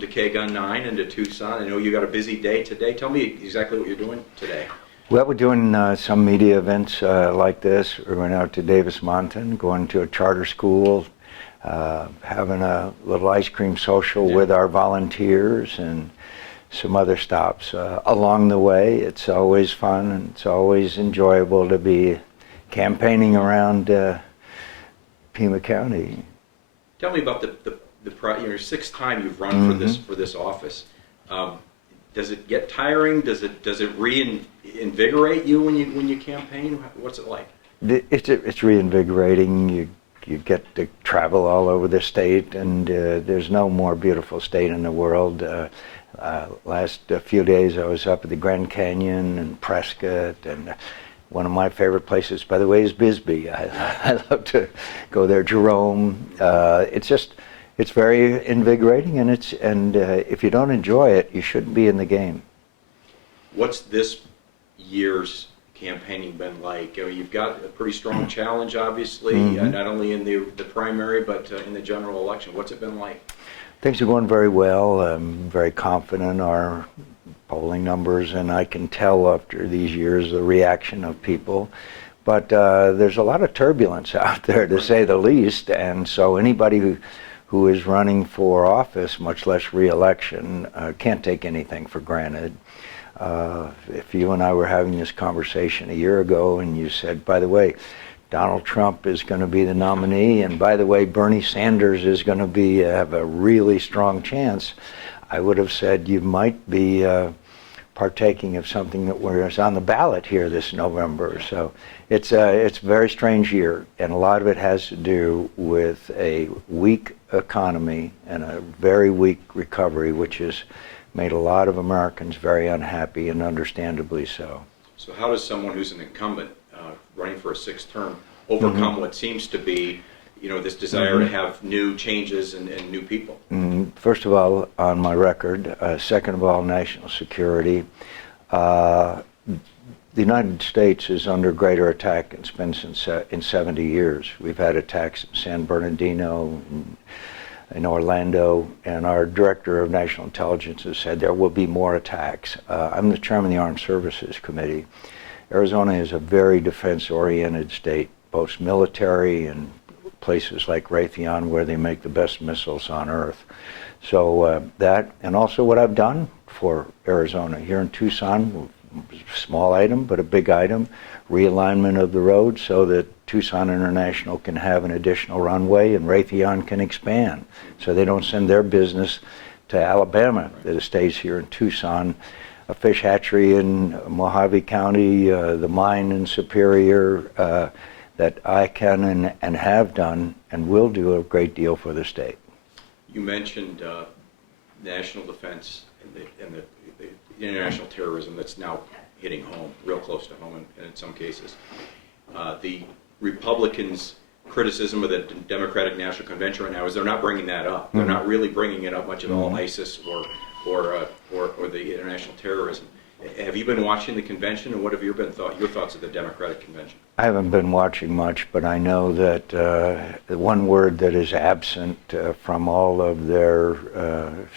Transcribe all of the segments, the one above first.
To KGUN-9 and to Tucson. I know you got a busy day today. Tell me exactly what you're doing today. Well, we're doing some media events like this. We're going out to Davis Mountain, going to a charter school, having a little ice cream social with our volunteers, and some other stops along the way. It's always fun, and it's always enjoyable to be campaigning around Pima County. Tell me about your sixth time you've run for this office. Does it get tiring? Does it reinvigorate you when you campaign? What's it like? It's reinvigorating. You get to travel all over the state, and there's no more beautiful state in the world. Last few days I was up at the Grand Canyon and Prescott, and one of my favorite places, by the way, is Bisbee. I love to go there. Jerome. It's very invigorating, and if you don't enjoy it, you shouldn't be in the game. What's this year's campaigning been like? You've got a pretty strong challenge, obviously, not only in the primary, but in the general election. What's it been like? Things are going very well. I'm very confident in our polling numbers, and I can tell after these years the reaction of people. But there's a lot of turbulence out there, to say the least, and so anybody who is running for office, much less re-election, can't take anything for granted. If you and I were having this conversation a year ago and you said, by the way, Donald Trump is going to be the nominee, and by the way, Bernie Sanders is going to have a really strong chance, I would have said you might be partaking of something that was on the ballot here this November. So it's a very strange year, and a lot of it has to do with a weak economy and a very weak recovery, which has made a lot of Americans very unhappy, and understandably so. So how does someone who's an incumbent running for a sixth term overcome what seems to be, this desire to have new changes and new people? First of all, on my record. Second of all, national security. The United States is under greater attack than it's been in 70 years. We've had attacks in San Bernardino, in Orlando, and our Director of National Intelligence has said there will be more attacks. I'm the chairman of the Armed Services Committee. Arizona is a very defense-oriented state, both military and places like Raytheon, where they make the best missiles on Earth. So that, and also what I've done for Arizona here in Tucson, small item, but a big item, realignment of the road so that Tucson International can have an additional runway and Raytheon can expand. So they don't send their business to Alabama, that it stays here in Tucson. A fish hatchery in Mojave County, the mine in Superior, that I can and have done and will do a great deal for the state. You mentioned national defense and the international terrorism that's now hitting home, real close to home in some cases. The Republicans' criticism of the Democratic National Convention right now is they're not bringing that up. They're not really bringing it up much at all, ISIS or the international terrorism. Have you been watching the convention, and what have your thoughts of the Democratic Convention? I haven't been watching much, but I know that the one word that is absent from all of their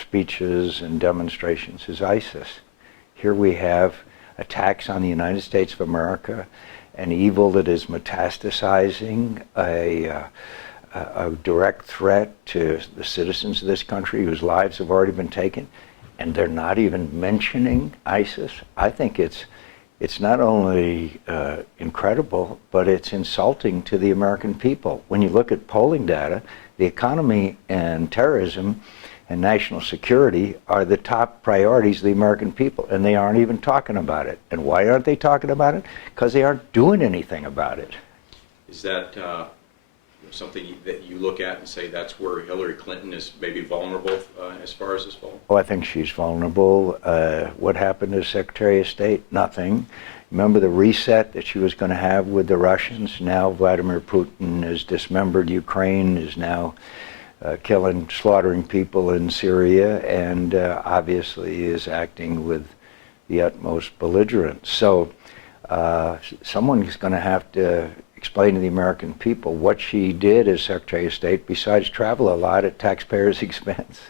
speeches and demonstrations is ISIS. Here we have attacks on the United States of America, an evil that is metastasizing, a direct threat to the citizens of this country whose lives have already been taken, and they're not even mentioning ISIS. I think it's not only incredible, but it's insulting to the American people. When you look at polling data, the economy and terrorism and national security are the top priorities of the American people, and they aren't even talking about it. And why aren't they talking about it? Because they aren't doing anything about it. Is that something that you look at and say that's where Hillary Clinton is maybe vulnerable as far as this falls? Oh, I think she's vulnerable. What happened to Secretary of State? Nothing. Remember the reset that she was going to have with the Russians? Now Vladimir Putin has dismembered Ukraine, is now slaughtering people in Syria, and obviously is acting with the utmost belligerence. So someone is going to have to explain to the American people what she did as Secretary of State besides travel a lot at taxpayers' expense.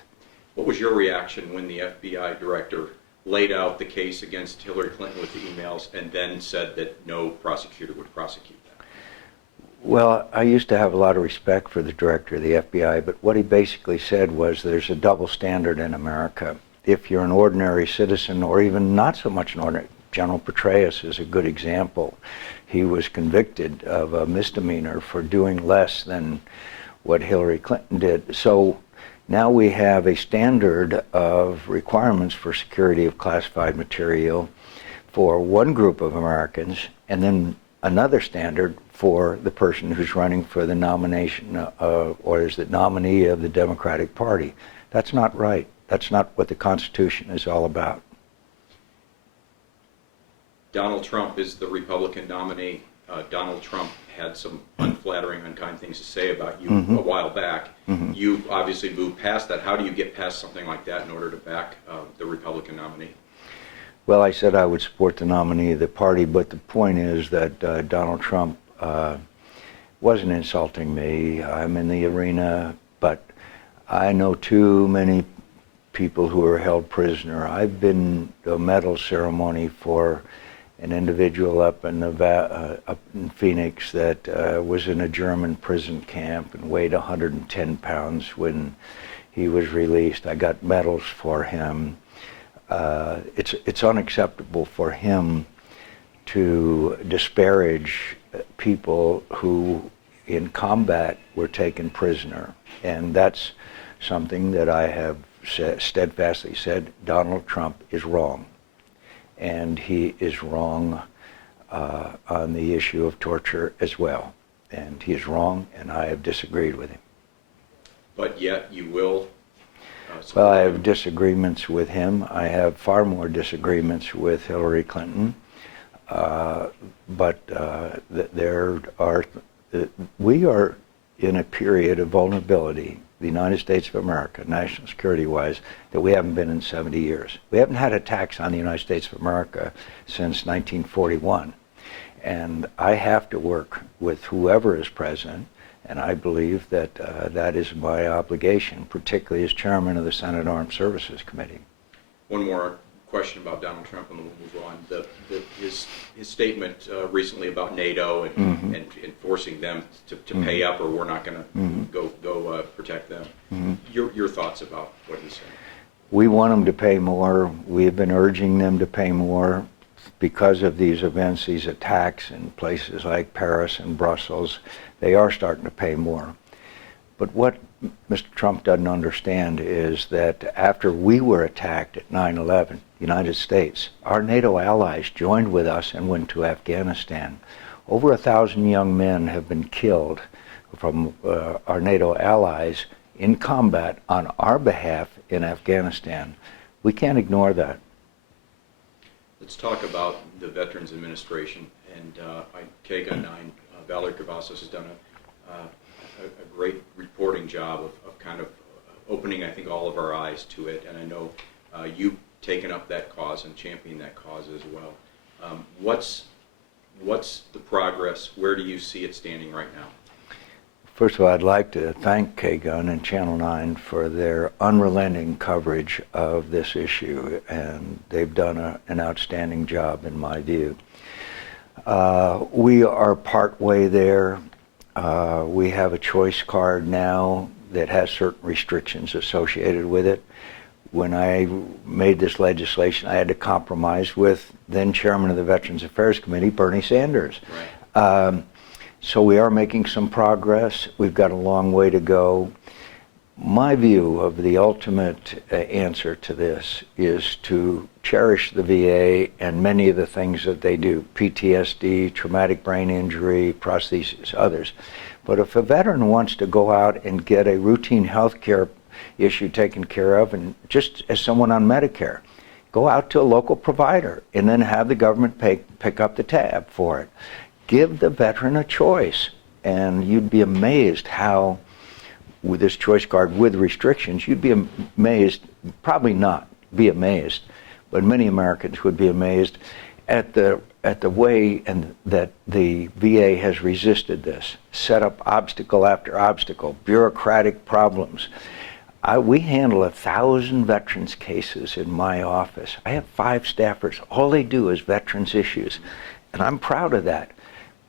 What was your reaction when the FBI director laid out the case against Hillary Clinton with the emails and then said that no prosecutor would prosecute that? Well, I used to have a lot of respect for the director of the FBI, but what he basically said was there's a double standard in America. If you're an ordinary citizen, or even not so much an ordinary, General Petraeus is a good example. He was convicted of a misdemeanor for doing less than what Hillary Clinton did. So now we have a standard of requirements for security of classified material for one group of Americans, and then another standard for the person who's running for the nomination or is the nominee of the Democratic Party. That's not right. That's not what the Constitution is all about. Donald Trump is the Republican nominee. Donald Trump had some unflattering, unkind things to say about you a while back. You've obviously moved past that. How do you get past something like that in order to back the Republican nominee? Well, I said I would support the nominee of the party, but the point is that Donald Trump wasn't insulting me. I'm in the arena, but I know too many people who are held prisoner. I've been to a medal ceremony for an individual up in Phoenix that was in a German prison camp and weighed 110 pounds when he was released. I got medals for him. It's unacceptable for him to disparage people who in combat were taken prisoner. And that's something that I have steadfastly said Donald Trump is wrong. And he is wrong on the issue of torture as well. And he is wrong, and I have disagreed with him. But yet you will well, I have disagreements with him. I have far more disagreements with Hillary Clinton. But we are in a period of vulnerability, the United States of America, national security-wise, that we haven't been in 70 years. We haven't had attacks on the United States of America since 1941. And I have to work with whoever is president, and I believe that that is my obligation, particularly as chairman of the Senate Armed Services Committee. One more question about Donald Trump, and then we'll move on. His statement recently about NATO and forcing them to pay up, or we're not going to go protect them. Your thoughts about what he said? We want them to pay more. We have been urging them to pay more because of these events, these attacks in places like Paris and Brussels. They are starting to pay more. But what Mr. Trump doesn't understand is that after we were attacked at 9/11, the United States, our NATO allies joined with us and went to Afghanistan. Over 1,000 young men have been killed from our NATO allies in combat on our behalf in Afghanistan. We can't ignore that. Let's talk about the Veterans Administration, and KGUN-9, Valerie Cavazos has done a great reporting job of kind of opening, I think, all of our eyes to it, and I know you've taken up that cause and championed that cause as well. What's the progress? Where do you see it standing right now? First of all, I'd like to thank KGUN and Channel 9 for their unrelenting coverage of this issue, and they've done an outstanding job in my view. We are partway there. We have a choice card now that has certain restrictions associated with it. When I made this legislation, I had to compromise with then Chairman of the Veterans Affairs Committee, Bernie Sanders. Right. So we are making some progress. We've got a long way to go. My view of the ultimate answer to this is to cherish the VA and many of the things that they do, PTSD, traumatic brain injury, prosthesis, others. But if a veteran wants to go out and get a routine health care issue taken care of, and just as someone on Medicare, go out to a local provider and then have the government pick up the tab for it. Give the veteran a choice, and you'd be amazed how, with this choice card with restrictions, you'd be amazed, probably not be amazed, but many Americans would be amazed at the way and that the VA has resisted this, set up obstacle after obstacle, bureaucratic problems. We handle 1,000 veterans cases in my office. I have 5 staffers. All they do is veterans issues, and I'm proud of that.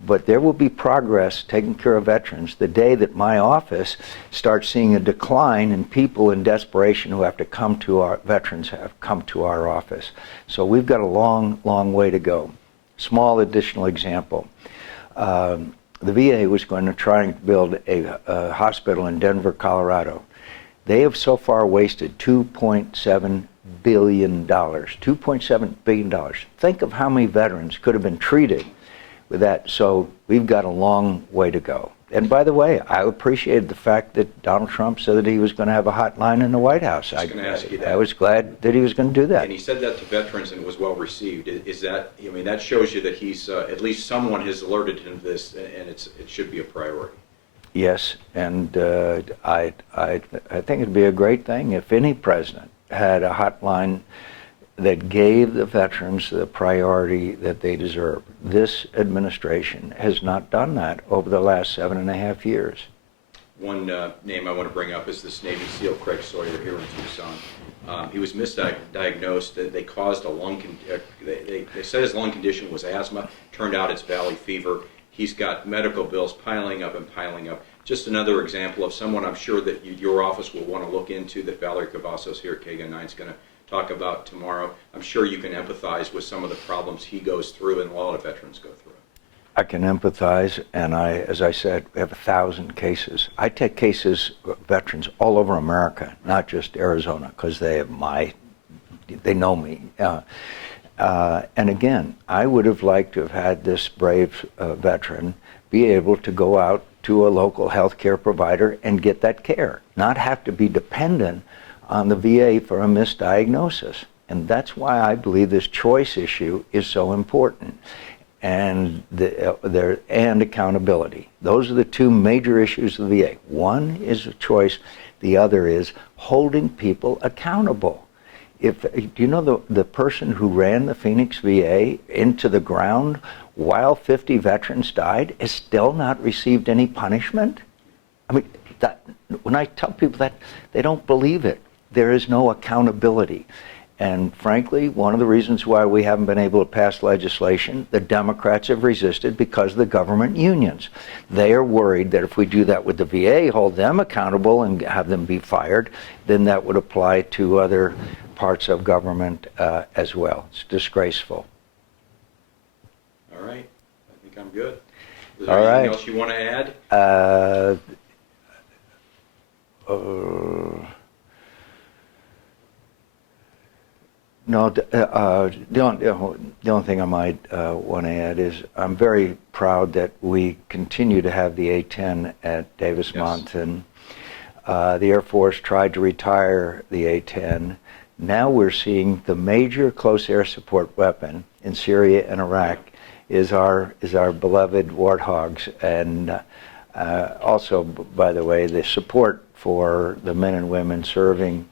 But there will be progress taking care of veterans the day that my office starts seeing a decline in people in desperation who have to come to our veterans have come to our office. So we've got a long, long way to go. Small additional example. The VA was going to try and build a hospital in Denver, Colorado. They have so far wasted $2.7 billion. $2.7 billion. Think of how many veterans could have been treated with that. So we've got a long way to go. And by the way, I appreciated the fact that Donald Trump said that he was going to have a hotline in the White House. I was going to ask you that. I was glad that he was going to do that. And he said that to veterans and was well received. Is that, I mean, that shows you that he's, at least someone has alerted him to this, and it should be a priority. Yes, and I think it'd be a great thing if any president had a hotline that gave the veterans the priority that they deserve. This administration has not done that over the last 7.5 years. One name I want to bring up is this Navy SEAL Craig Sawyer here in Tucson. He was misdiagnosed. They caused a lung. They said his lung condition was asthma. Turned out it's valley fever. He's got medical bills piling up and piling up. Just another example of someone I'm sure that your office will want to look into, that Valerie Cavazos here at KGUN9 is going to talk about tomorrow. I'm sure you can empathize with some of the problems he goes through and a lot of veterans go through. I can empathize, and as I said, we have 1,000 cases. I take cases, veterans all over America, not just Arizona, because they know me. And again, I would have liked to have had this brave veteran be able to go out to a local health care provider and get that care, not have to be dependent on the VA for a misdiagnosis. And that's why I believe this choice issue is so important. And and accountability. Those are the 2 major issues of the VA. One is a choice, the other is holding people accountable. Do you know the person who ran the Phoenix VA into the ground while 50 veterans died has still not received any punishment? I mean, when I tell people that, they don't believe it. There is no accountability. And frankly, one of the reasons why we haven't been able to pass legislation, the Democrats have resisted because of the government unions. They are worried that if we do that with the VA, hold them accountable and have them be fired, then that would apply to other parts of government as well. It's disgraceful. All right. I think I'm good. Is there anything else you want to add? No, the only thing I might want to add is I'm very proud that we continue to have the A-10 at Davis-Monthan. The Air Force tried to retire the A-10. Now we're seeing the major close air support weapon in Syria and Iraq is our beloved Warthogs. And also, by the way, the support for the men and women serving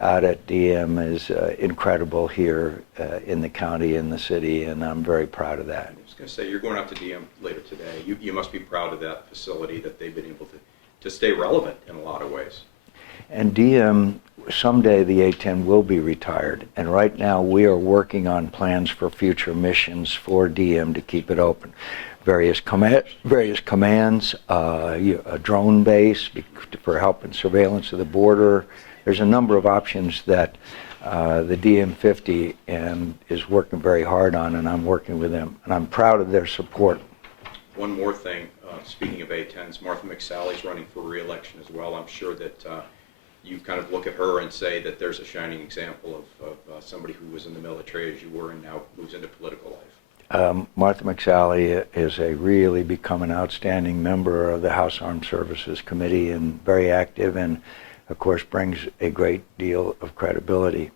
out at DM is incredible here in the county, in the city, and I'm very proud of that. I was going to say, you're going up to DM later today. You must be proud of that facility, that they've been able to stay relevant in a lot of ways. And DM, someday the A-10 will be retired, and right now we are working on plans for future missions for DM to keep it open. Various commands, a drone base for help and surveillance of the border. There's a number of options that the DM-50 is working very hard on, and I'm working with them, and I'm proud of their support. One more thing, speaking of A-10s, Martha McSally's running for re-election as well. I'm sure that you kind of look at her and say that there's a shining example of somebody who was in the military as you were and now moves into political life. Martha McSally is really become an outstanding member of the House Armed Services Committee and very active, and of course brings a great deal of credibility.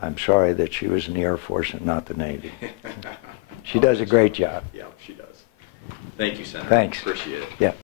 I'm sorry that she was in the Air Force and not the Navy. She does a great job. Yeah, she does. Thank you, Senator. Thanks. Appreciate it. Yeah.